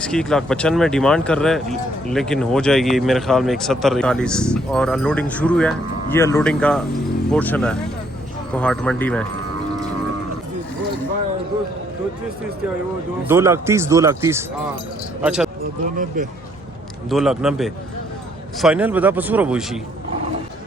اس کی 1,95,000 ڈیمانڈ کر رہے ہیں، لیکن ہو جائے گی میرے خیال میں 1,70-1,40. اور انلوڈنگ شروع ہے. یہ انلوڈنگ کا پورشن ہے کوہاٹ منڈی میں. 2,30,000. اچھا 2,90,000 فائنل بدا پسورا بوشی.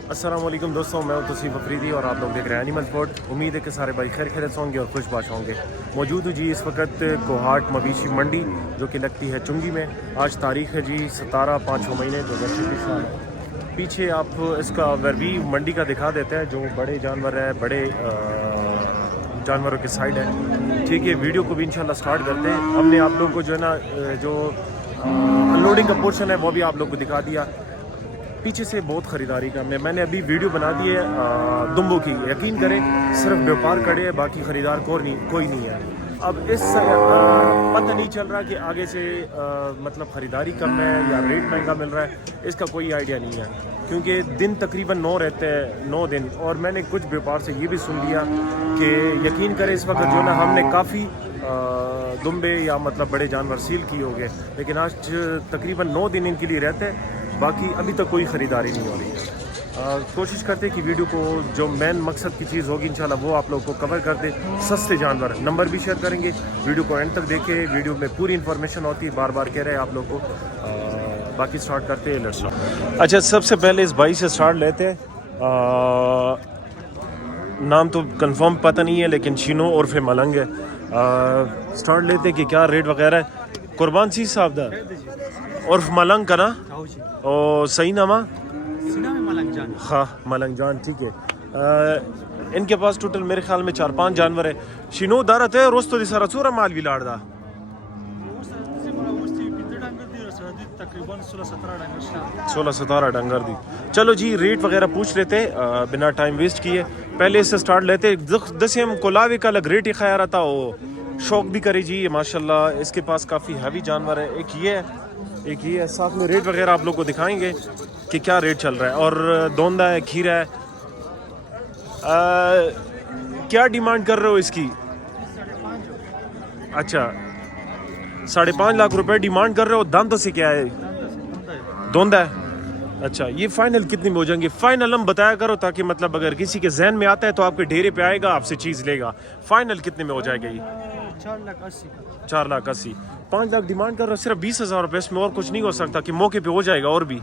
السلام علیکم دوستوں، میں ہوں توصیف افریدی اور آپ لوگ دیکھ رہے ہیں اینیمل فوڈ. امید ہے کہ سارے بھائی خیر خیریت ہوں گے اور خوش باش ہوں گے. موجود ہوں جی اس وقت کوہاٹ مویشی منڈی جو کہ لگتی ہے چنگی میں. آج تاریخ ہے جی 17/5/2023. پیچھے آپ اس کا وربی منڈی کا دکھا دیتے ہیں جو بڑے جانور ہے، بڑے جانوروں کے سائڈ ہے. ٹھیک ہے، ویڈیو کو بھی انشاءاللہ سٹارٹ کرتے ہیں. ہم نے آپ لوگوں کو جو ہے نا جو انلوڈنگ کا پورشن ہے وہ بھی آپ لوگ کو دکھا دیا. پیچھے سے بہت خریداری کا میں نے ابھی ویڈیو بنا دی ہے دمبو کی. یقین کریں صرف بیوپار کھڑے ہیں، باقی خریدار کوئی نہیں ہے. اب اس پتہ نہیں چل رہا کہ آگے سے مطلب خریداری کم ہے یا ریٹ مہنگا مل رہا ہے، اس کا کوئی آئیڈیا نہیں ہے. کیونکہ دن تقریباً 9 رہتے ہیں، 9 دن. اور میں نے کچھ بیوپار سے یہ بھی سن لیا کہ یقین کریں اس وقت جو نا ہم نے کافی دمبے یا مطلب بڑے جانور سیل کیے ہو گئے، لیکن آج تقریباً 9 دن ان کے لیے رہتے ہیں. باقی ابھی تک کوئی خریداری نہیں ہو رہی ہے. کوشش کرتے کہ ویڈیو کو جو مین مقصد کی چیز ہوگی انشاءاللہ وہ آپ لوگوں کو کور کر دے. سستے جانور نمبر بھی شیئر کریں گے. ویڈیو کو اینڈ تک دیکھیں، ویڈیو میں پوری انفارمیشن ہوتی ہے. بار بار کہہ رہے ہیں آپ لوگوں کو. باقی سٹارٹ کرتے ہیں. Let's start. اچھا سب سے پہلے اس بھائی سے سٹارٹ لیتے ہیں. نام تو کنفرم پتہ نہیں ہے لیکن شینو عرف ملنگ ہے. سٹارٹ لیتے کہ کیا ریٹ وغیرہ ہے. قربان سی صاحب دا عرف ملنگ کا نا اور صحیح نامہ ہاں ملنگ جان. ٹھیک ہے، ان کے پاس ٹوٹل میرے خیال میں 4-5 جانور ہے. شینو دارت ہے روز تو دی سارا چورا مال بھی لاڑ دا 16-17 ڈنگر دی. چلو جی ریٹ وغیرہ پوچھ لیتے بنا ٹائم ویسٹ کیے. پہلے اس سے سٹارٹ لیتے. دسیم کولاوی کا الگ ریٹ ہی خیال آتا وہ شوق بھی کرے جی ماشاءاللہ. اس کے پاس کافی ہیوی جانور ہے. ایک یہ ہے، ایک یہ ہے. ساتھ میں ریٹ وغیرہ آپ لوگ کو دکھائیں گے کہ کیا ریٹ چل رہا ہے. اور دوندا ہے، کھیرا ہے. کیا ڈیمانڈ کر رہے ہو اس کی؟ اچھا 5.5 لاکھ روپے ڈیمانڈ کر رہے ہو. دم تو سے کیا ہے؟ دوندا ہے. اچھا یہ فائنل کتنے میں ہو جائیں گے؟ فائنل ہم بتایا کرو تاکہ مطلب اگر کسی کے ذہن میں آتا ہے تو آپ کے ڈھیرے پہ آئے گا، آپ سے چیز لے گا. فائنل کتنے میں ہو جائے گا یہ؟ 4,80,000. 5 لاکھ ڈیمانڈ کر رہے ہو. صرف 20,000 روپے، اس میں اور کچھ نہیں ہو سکتا کہ موقع پہ ہو جائے گا؟ اور بھی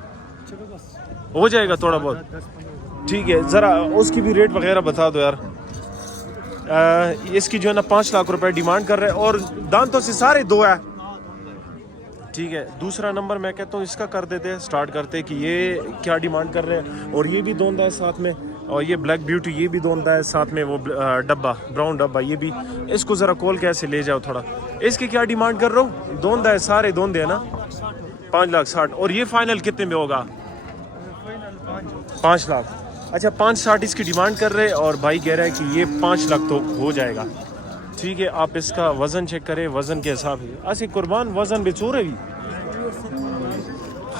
ہو جائے گا تھوڑا بہت. ٹھیک ہے ذرا اس کی بھی ریٹ وغیرہ بتا دو یار. اس کی جو ہے نا 5 لاکھ روپے ڈیمانڈ کر رہے ہیں اور دانتوں سے سارے 2 ہے. ٹھیک ہے دوسرا نمبر میں کہتا ہوں اس کا کر دیتے. سٹارٹ کرتے کہ یہ کیا ڈیمانڈ کر رہے ہیں. اور یہ بھی دوندا ہے ساتھ میں، اور یہ بلیک بیوٹی یہ بھی دوندا ہے ساتھ میں. وہ ڈبہ براؤن ڈبہ یہ بھی. اس کو ذرا کول کیسے لے جاؤ تھوڑا. اس کی کیا ڈیمانڈ کر رہا ہوں؟ دوندا ہے سارے دوندے ہیں نا. 5,60,000. اور یہ فائنل کتنے میں ہوگا؟ 5 لاکھ. اچھا 5,60,000 اس کی ڈیمانڈ کر رہے اور بھائی کہہ رہا ہے کہ یہ 5 لاکھ تو ہو جائے گا. ٹھیک ہے آپ اس کا وزن چیک کریں. وزن کے حساب سے ایسے قربان وزن بھی چور ہے بھی.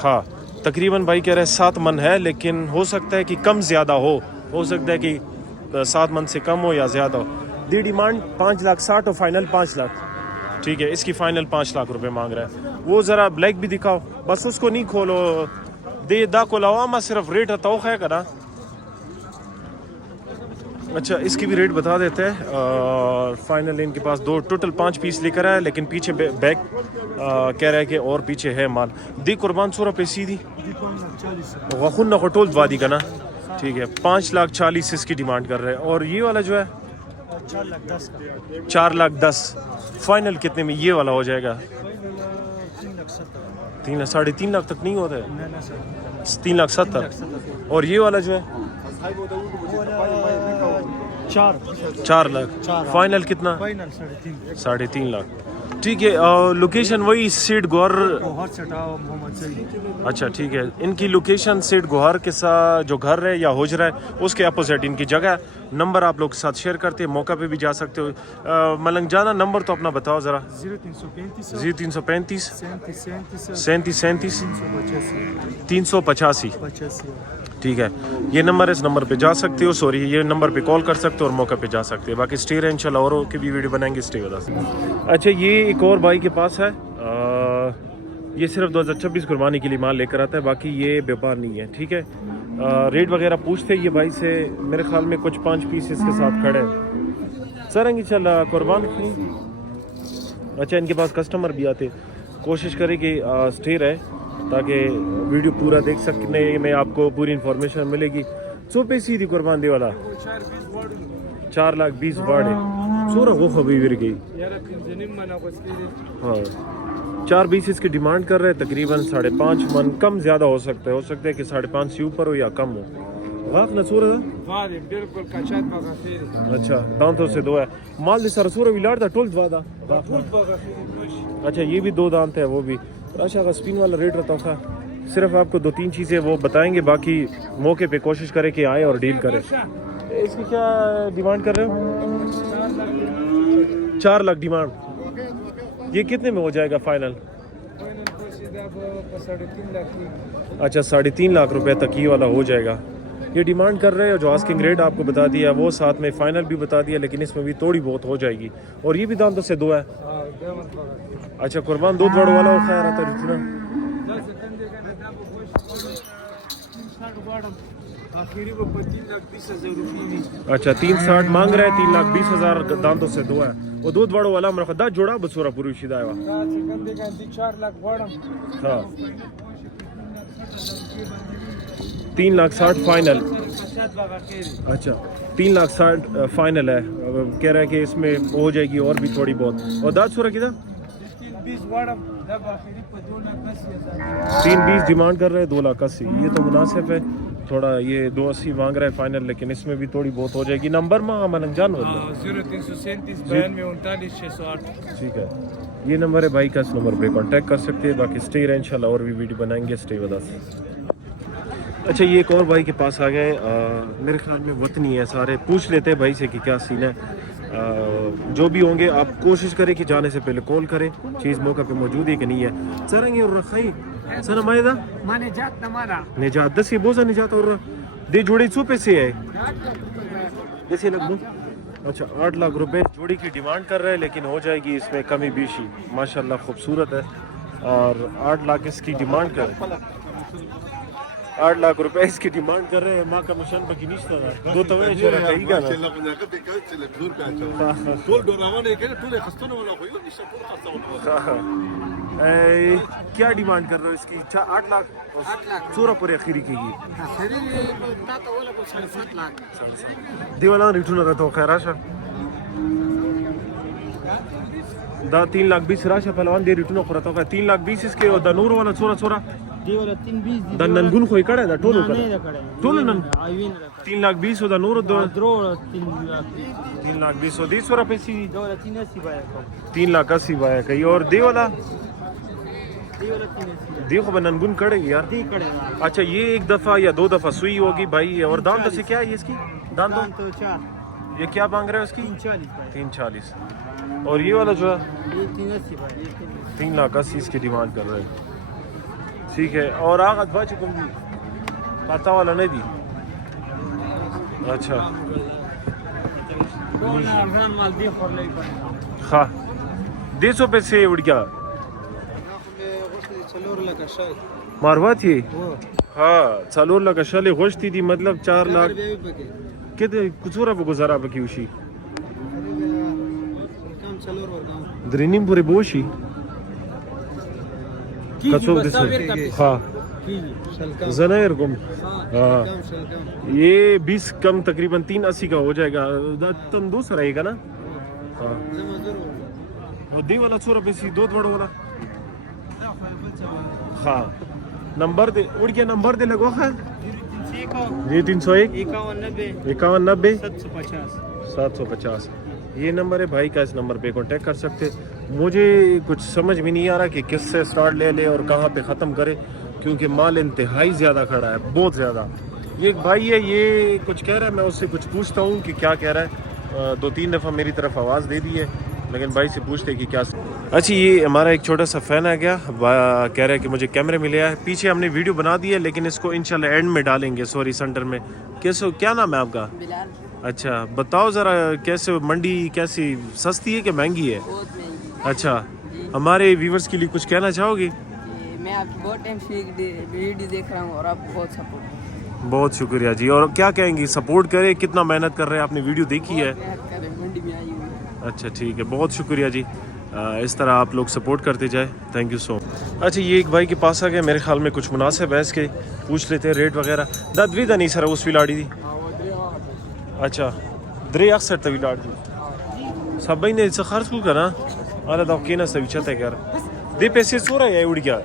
ہاں تقریباً بھائی کہہ رہے 7 من ہے، لیکن ہو سکتا ہے کہ کم زیادہ ہو سکتا ہے کہ 7 من سے کم ہو یا زیادہ ہو. دی ڈیمانڈ 5,60,000 اور فائنل 5 لاکھ. ٹھیک ہے اس کی فائنل 5 لاکھ روپے مانگ رہا ہے. وہ ذرا بلیک بھی دکھاؤ، بس اس کو نہیں کھولو دے دا کو لواما صرف ریٹ توخ ہے کرا. اچھا اس کی بھی ریٹ بتا دیتے ہیں. فائنل ان کے پاس 2 ٹوٹل 5 پیس لے کر آیا، لیکن پیچھے بیک کہہ رہا ہے کہ اور پیچھے ہے مال. دی قربان سورہ پہ سیدھی وخون نہ ٹول وادی کا نا. ٹھیک ہے 5,40,000 اس کی ڈیمانڈ کر رہے ہیں. اور یہ والا جو ہے 4,10,000. فائنل کتنے میں یہ والا ہو جائے گا؟ 3.5 لاکھ تک نہیں ہوتا ہے. 3,70,000. اور یہ والا جو ہے 4 لاکھ. فائنل کتنا؟ 3.5 لاکھ. ٹھیک ہے لوکیشن وہی سیٹ گوہر. اچھا ٹھیک ہے ان کی لوکیشن سیٹ گوہر کے ساتھ جو گھر ہے یا حجرہ ہے اس کے اپوزٹ ان کی جگہ ہے. نمبر آپ لوگ کے ساتھ شیئر کرتے ہیں، موقع پہ بھی جا سکتے ہو. ملنگ جانا نمبر تو اپنا بتاؤ ذرا. 0335 37 385. ٹھیک ہے یہ نمبر اس نمبر پہ جا سکتے ہو. سوری یہ نمبر پہ کال کر سکتے ہو اور موقع پہ جا سکتے ہو. باقی اسٹے رہے انشاءاللہ اور کی بھی ویڈیو بنائیں گے. اسٹے بتا سکتے. اچھا یہ ایک اور بھائی کے پاس ہے یہ صرف 2026 قربانی کے لیے مال لے کر آتا ہے, باقی یہ بیوپار نہیں ہے. ٹھیک ہے, ریٹ وغیرہ پوچھتے یہ بھائی سے, میرے خیال میں کچھ 5 پیس اس کے ساتھ کھڑے ہیں. سرنگی چل قربان کی. اچھا, ان کے پاس کسٹمر بھی آتے, کوشش کرے کہ اسٹے رہے تاکہ ویڈیو پورا دیکھ سکنے میں آپ کو پوری انفارمیشن ملے گی. 100 پیسی تھی قربان دی والا 4,20,000 باڑے سورا وہ خبیر گئی. ہاں 4,20 اس کی ڈیمانڈ کر رہے, تقریباً 5.5 من, کم زیادہ ہو سکتا ہے کہ 5.5 سے اوپر ہو یا کم ہو. واق نہ سورا بالکل کچات بغا. اچھا, دانتوں سے 2 ہے مال. سر سورا ویلاڑ دا ٹول دوا دا. اچھا, یہ بھی 2 دانت ہے, وہ بھی. راشا کا اسپین والا ریٹ رہتا تھا. صرف آپ کو 2-3 چیزیں وہ بتائیں گے, باقی موقع پہ کوشش کرے کہ آئے اور ڈیل کرے. اس کی کیا ڈیمانڈ کر رہے ہو؟ 4 لاکھ ڈیمانڈ. یہ کتنے میں ہو جائے گا فائنل؟ اچھا 3.5 لاکھ روپے تک یہ والا ہو جائے گا. یہ ڈیمانڈ کر رہے ہیں, جو آسکنگ ریٹ آپ کو بتا دیا وہ ساتھ میں فائنل بھی بتا دیا, لیکن اس میں بھی تھوڑی بہت ہو جائے گی. اور یہ بھی دانتوں سے 2 ہے. اچھا, قربان دودھ بڑھ والا خیر آتا ہے. اچھا 3.60 مانگ رہے ہیں, 3,20,000 دانتوں سے 2 ہے. وہ دودھ بڑھو والا مرخدا جوڑا بسورا پوری شیدہ ہے. ہاں 3,60,000 فائنل. اچھا 3,60,000 فائنل ہے. کہہ رہا ہے کہ اس میں ہو جائے گی اور بھی تھوڑی بہت. اور داد سورا کدھر 3.20 ڈیمانڈ کر رہے ہیں, 2,80,000. یہ تو مناسب ہے تھوڑا. یہ 2.80 مانگ رہا ہے فائنل, لیکن اس میں بھی تھوڑی بہت ہو جائے گی. نمبر ماں منگ جان 0337 ٹھیک ہے, یہ نمبر ہے بھائی کا. اس نمبر پہ کانٹیکٹ کر سکتے ہیں. باقی اسٹے رہے انشاءاللہ, اور بھی ویڈیو بنائیں گے. اسٹے ودا سے. اچھا, یہ ایک اور بھائی کے پاس آ گئے, میرے خیال میں وطنی ہے سارے. پوچھ لیتے ہیں بھائی سے کہ کیا سین ہے. جو بھی ہوں گے آپ کوشش کریں کہ جانے سے پہلے کال کریں, چیز موقع پہ موجود ہے کہ نہیں ہے. سرنگی اور رکھائی سر مائدہ نجات 10 بوزا نجات اور دے جوڑی 100 پیسے ہے جیسے لگ دو. اچھا 8 لاکھ روپے جوڑی کی ڈیمانڈ کر رہے ہیں, لیکن ہو جائے گی اس میں کمی بیشی. ماشاءاللہ خوبصورت ہے, اور 8 لاکھ اس کی ڈیمانڈ کر رہے ہیں. 8 لاکھ روپے اس کی ڈیمانڈ کر رہے ہیں. ماں کا مشن بکی نشتا تھا دو توے چورا کہیں گا کیا ڈیمانڈ کر رہے ہو اس کی؟ 8 لاکھ سورا پورے اخیری کی گی دیوالا ریٹھو نہ تو خیر آشا دا 3,20,000 راشا پہلوان دے ریٹھو نہ خورتا ہوگا. 3,20,000 اس کے, اور دا نور والا سورا سورا دا ننگون خوئی کڑا ہے, دا ٹولو کڑا ٹولو نن 3,20,000 دا نور 3,20,000 دی سورا پیسی 3,80,000 بایا کئی. اور دی والا دیکھو با ننگون کڑے گی یار. اچھا, یہ 1 دفعہ یا 2 دفعہ سوئی ہوگی بھائی. اور دام سے کیا ہے اس کی دام دو یہ کیا مانگ رہے ہیں اس کی 3,40. اور یہ والا جو ہے 3,80,000 اس کی ڈیمانڈ کر رہے ہیں. ٹھیک ہے, اور آغاز باچی کم دی پاتا والا نہیں دی. اچھا ہاں 150 پیسے اڑ گیا ماروا تھی. ہاں 4 لاکھ شالے خوشتی تھی, مطلب 4 لاکھ کتنے کچورا پہ گزارا پہ کیوشی درینیم پورے بوشی ہاں زنائر کم. ہاں یہ 20 کم تقریباً 3,80 کا ہو جائے گا. تم دوسرا رہے گا نا. ہاں دی والا سورا پیسی دو بڑا والا. ہاں نمبر دے اڑ کے نمبر دے لگو خیر 301 5190 750. یہ نمبر ہے بھائی کا, اس نمبر پہ کانٹیکٹ کر سکتے. مجھے کچھ سمجھ بھی نہیں آ رہا کہ کس سے سٹارٹ لے لے اور کہاں پہ ختم کرے, کیونکہ مال انتہائی زیادہ کھڑا ہے, بہت زیادہ. یہ ایک بھائی ہے, یہ کچھ کہہ رہا ہے, میں اس سے کچھ پوچھتا ہوں کہ کیا کہہ رہا ہے. 2-3 دفعہ میری طرف آواز دے دی ہے, لیکن بھائی سے پوچھتے کہ کیا. اچھا, یہ ہمارا ایک چھوٹا سا فین آ گیا, کہہ رہا ہے کہ مجھے کیمرے ملے ہے. پیچھے ہم نے ویڈیو بنا دی ہے, لیکن اس کو انشاءاللہ اینڈ میں ڈالیں گے. سوری سینٹر میں. کیا نام ہے آپ کا؟ اچھا بتاؤ ذرا, کیسے منڈی کیسی سستی ہے کہ مہنگی ہے؟ اچھا, ہمارے ویورز کے لیے کچھ کہنا چاہو گے؟ میں آپ کی بہت ٹائم سے ویڈیو دیکھ رہا ہوں اور آپ کو بہت سپورٹ. بہت شکریہ جی. اور کیا کہیں گی, سپورٹ کرے, کتنا محنت کر رہے ہیں, آپ نے ویڈیو دیکھی ہے؟ محنت کر رہے ہیں, منڈی میں آئی ہوئی ہے. اچھا ٹھیک ہے, بہت شکریہ جی. اس طرح آپ لوگ سپورٹ کرتے جائیں. تھینک یو سو مچ. اچھا یہ ایک بھائی کے پاس آ گئے, میرے خیال میں کچھ مناسب ہے اس کے, پوچھ لیتے ہیں ریٹ وغیرہ. دوی دا نہیں سر اس بھی لاڑی دی. اچھا درے اکثر توی لاڑ دی سب بھائی نے خرچ کو کرنا اعلیٰ تو کہنا سبھی چلتا ہے یار. دے پیسے سو رہا ہے اڑ گیا.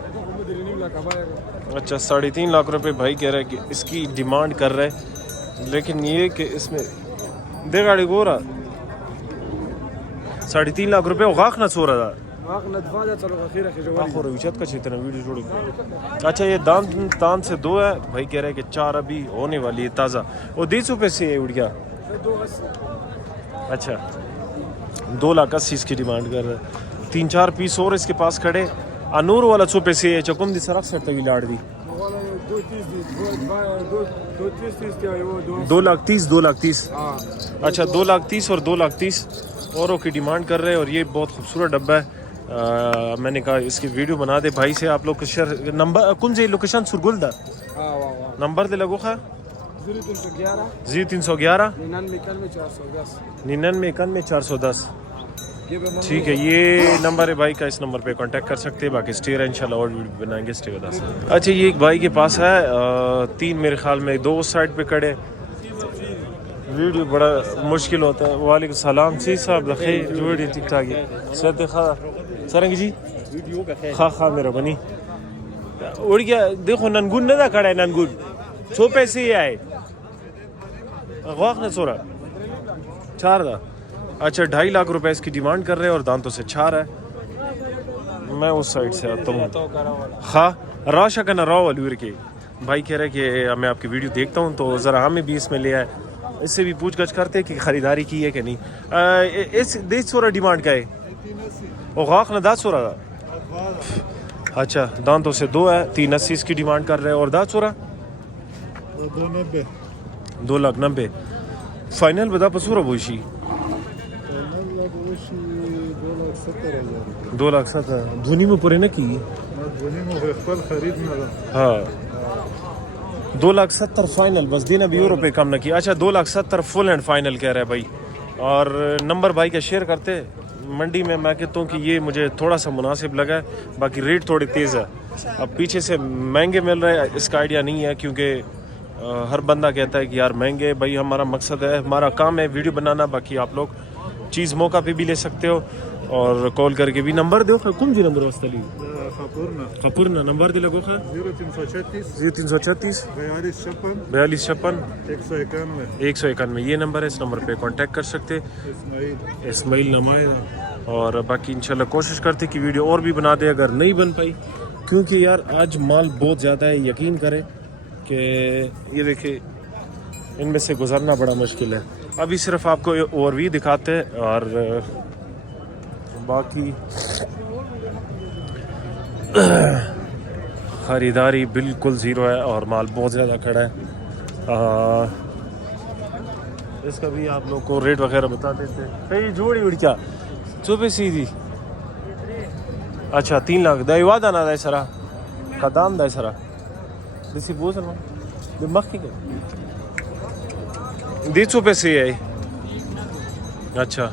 اچھا 3.5 لاکھ روپے بھائی کہہ رہا ہے کہ اس کی ڈیمانڈ کر رہا ہے, لیکن یہ کہ اس میں دے گاڑی کو رہا 3.5 لاکھ روپے غاق نہ سو رہا تھا. کا چیتنا ویڈیو جوڑ. اچھا یہ دان سے 2 ہے بھائی کہہ رہا ہے کہ 4 ابھی ہونے والی ہے تازہ. وہ 150 پیسے اڑ گیا. اچھا 2,80,000 اس کی ڈیمانڈ کر رہا ہے. 3-4 پیس اور اس کے پاس کھڑے. انور والا 100 پیسے ہے چکم دی سرخ سر توی لاڑ دی 2,30,000. اچھا 2,30,000 اور 2,30,000 اوروں کی ڈیمانڈ کر رہے ہیں. اور یہ بہت خوبصورت ڈبہ ہے. میں نے کہا اس کی ویڈیو بنا دے بھائی سے. آپ لوگ نمبر کون سے لوکیشن سرگل دا نمبر دے لگو خواہ 0311 99 410. ٹھیک ہے, یہ نمبر ہے بھائی کا, اس نمبر پہ کانٹیکٹ کر سکتے ہیں. باقی اسٹے رہا انشاءاللہ اور ویڈیو بنائیں گے اسٹے کا. اچھا یہ ایک بھائی کے پاس ہے 3 میرے خیال میں 2 اس سائڈ پہ کھڑے. ویڈیو بڑا مشکل ہوتا ہے. وعلیکم السلام سی صاحب بخیر جوڑی ٹھیک ٹھاک ہے سر خواہ سرنگ جی خواہ میرا بنی اڑ گیا. دیکھو ننگون نہ دا کھڑا ہے, ننگون 100 پیسے ہی آئے غواق نہ سورا 4 دا. اچھا 2.5 لاکھ روپے اس کی ڈیمانڈ کر رہے ہیں اور دانتوں سے 4 ہے. میں اس سائڈ سے آتا ہوں. خواہ راشا کا نہ راو الور کے بھائی کہہ رہے کہ میں آپ کی ویڈیو دیکھتا ہوں تو ذرا ہمیں بھی اس میں لے آئے. اس سے بھی پوچھ گچھ کرتے کہ خریداری کی ہے کہ نہیں. اس 150 ڈیمانڈ کا ہے غاق نہ 10 سورا. اچھا دانتوں سے 2 ہے 380 اس کی ڈیمانڈ کر رہے ہیں. اور 10 سورا 2,90,000 فائنل بدا پسورا بوشی 2,70,000 دھونی میں پورے نہ کی. ہاں 2,70,000 فائنل بس دینا بھی روپے کم نہ کی. اچھا 2,70,000 فل اینڈ فائنل کہہ رہا ہے بھائی. اور نمبر بھائی کا شیئر کرتے. منڈی میں کہتا ہوں کہ یہ مجھے تھوڑا سا مناسب لگا ہے, باقی ریٹ تھوڑی تیز ہے. اب پیچھے سے مہنگے مل رہے ہیں اس کا آئیڈیا نہیں ہے, کیونکہ ہر بندہ کہتا ہے کہ یار مہنگے. بھائی ہمارا مقصد ہے, ہمارا کام ہے ویڈیو بنانا. باقی آپ لوگ چیز موقع پہ بھی لے سکتے ہو اور کال کر کے بھی. نمبر دو کم جی نمبر واسطہ لی خپورنا نمبر دے لگو 0336 4256 191. یہ نمبر ہے, اس نمبر پہ کانٹیکٹ کر سکتے. اسماعیل نمائے. اور باقی انشاءاللہ کوشش کرتے کہ ویڈیو اور بھی بنا دے اگر نہیں بن پائی, کیونکہ یار آج مال بہت زیادہ ہے. یقین کریں کہ یہ دیکھیں ان میں سے گزرنا بڑا مشکل ہے. ابھی صرف آپ کو اوور ویو دکھاتے ہیں اور باقی خریداری بالکل زیرو ہے اور مال بہت زیادہ کھڑا ہے. اس کا بھی آپ لوگ کو ریٹ وغیرہ بتا دیتے ہیں. کئی جوڑی اڑ کیا 100 پیسے دی. اچھا 3 لاکھ دائی وعدہ نہ دائی سرا قدام دائی سرا دسی بوز نا دماغ کی 150 پیسے ہے. اچھا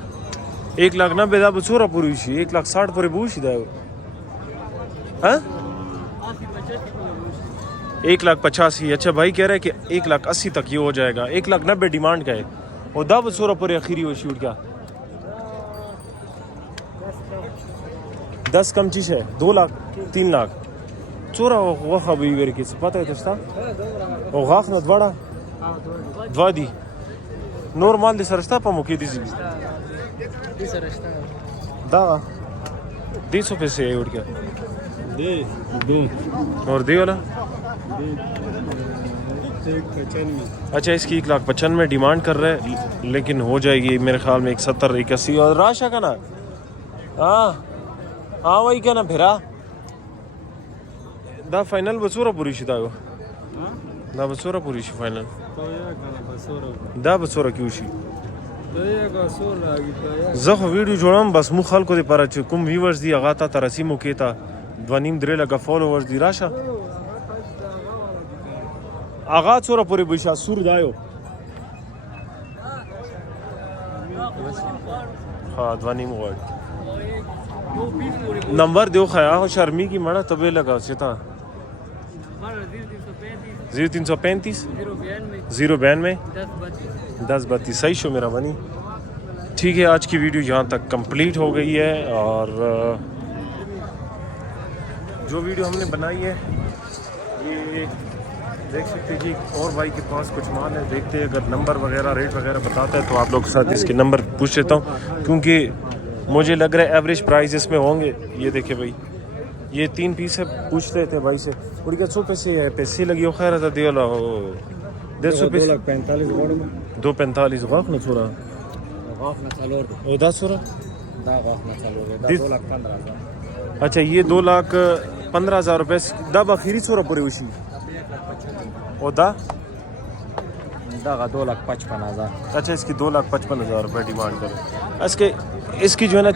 1,90,000 دا بچورا پوری شی 1,60,000 پوری بوشی دا ہاں 1,85,000. اچھا بھائی کہہ رہے کہ 1,80,000 تک یہ ہو جائے گا. 1,90,000 ڈیمانڈ کا ہے اور دا بچورا پوری اخیری ہوشی اٹھ گیا 10 کم چیز ہے 2 لاکھ 3 لاکھ چورا وخا بھی ویر کی پتہ ہے تستا او غاخ نہ دوڑا دوادی نورمال دي سرستا په موکې دي دي سرستا دا 200 پیسے ہے اڑ گیا دے اور دے والا اچھا اس کی 1,95,000 ڈیمانڈ کر رہے ہیں, لیکن ہو جائے گی میرے خیال میں 170 81. اور راشا کا نا ہاں وہی کیا نا پھرا دا فائنل بسورا پوری شي دا دا بسورا پوری شي فائنل دا بسورا کیو شي زه خو ویډیو جوړم بس مو خلکو لپاره چې کوم ویورز دي هغه ته رسیمو کېتا دوانیم درې لکه فالوورز دي راشه آغا څوره پورې بوشا سور دایو ها دوانیم غواړي نمبر دیو خیا ہو شرمی کی مڑا تبے لگا ستا 0335 092 1032 صحیح شو میرا بنی ٹھیک ہے. آج کی ویڈیو یہاں تک کمپلیٹ ہو گئی ہے اور جو ویڈیو ہم نے بنائی ہے یہ دیکھ سکتے جی اور بھائی کے پاس کچھ مال ہے دیکھتے ہیں اگر نمبر وغیرہ ریٹ وغیرہ بتاتا ہے تو آپ لوگ کے ساتھ اس کے نمبر پوچھ لیتا ہوں کیونکہ مجھے لگ رہا ہے ایوریج پرائز اس میں ہوں گے. یہ دیکھیں بھائی یہ 3 پیس ہے پوچھتے تھے بھائی سے اور کیا 100 پیسے ہے پیسے لگی ہو خیر تھا دیو لا 150 پیسے 245 غاف نہ تھوڑا او 10 سورا اچھا یہ 2,15,000 روپے دا بخیری سورا پوری وشی او دا 2,55,000 اچھا اس کی 2,55,000 روپے ڈیمانڈ کریں. اس کی جو ہے نا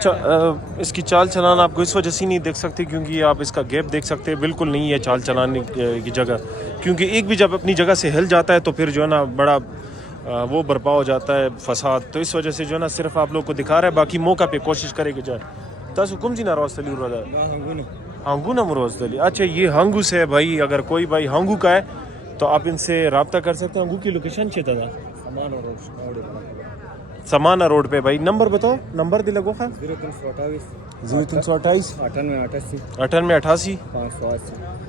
اس کی چال چلانا آپ کو اس وجہ سے نہیں دیکھ سکتے کیونکہ آپ اس کا گیپ دیکھ سکتے ہیں بالکل نہیں ہے چال چلانے کی جگہ کیونکہ ایک بھی جب اپنی جگہ سے ہل جاتا ہے تو پھر جو ہے نا بڑا وہ برپا ہو جاتا ہے فساد تو اس وجہ سے جو ہے نا صرف آپ لوگ کو دکھا رہا ہے باقی موقع پہ کوشش کرے کہ جائے تاسو کم جی ناراض تلی رہا ہانگو نا مروز تلی. اچھا یہ ہانگو سے ہے بھائی اگر کوئی بھائی ہانگو کا ہے تو آپ ان سے رابطہ کر سکتے ہیں. ہانگو کی لوکیشن چاہتا تھا سمانا روڈ پہ بھائی. نمبر بتاؤ نمبر دے لگو خان 0328 9888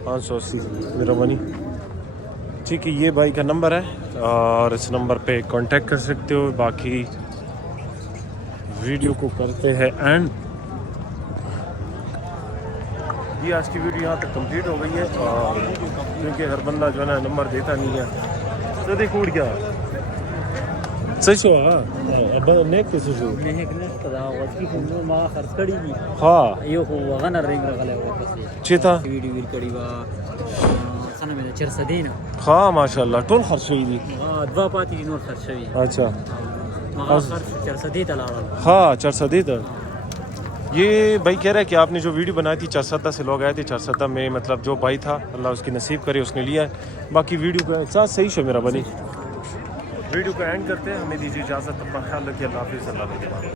580 میرا بنی ٹھیک ہے. یہ بھائی کا نمبر ہے اور اس نمبر پہ کانٹیکٹ کر سکتے ہو. باقی ویڈیو کو کرتے ہیں اینڈ یہ آج کی ویڈیو یہاں تک کمپلیٹ ہو گئی ہے اور کیونکہ ہر بندہ جو ہے نا نمبر دیتا نہیں ہے تو دیکھ اڑ گیا صحیح ہوا ابا نیک کیسے شو ہاں چیتا ہاں ماشاء اللہ ٹول خرچ ہوئی تھی اچھا ہاں 400 تھا. یہ بھائی کہہ رہا ہے کہ آپ نے جو ویڈیو بنائی تھی 470 سے لوگ آئے تھے 470 میں مطلب جو بھائی تھا اللہ اس کی نصیب کرے اس نے لیا ہے. باقی ویڈیو کا ساتھ صحیح شو میرا بنی ویڈیو کو اینڈ کرتے ہیں. ہمیں دیجیے اجازت. اپنا خیال رکھیے. اللہ حافظ. اللہ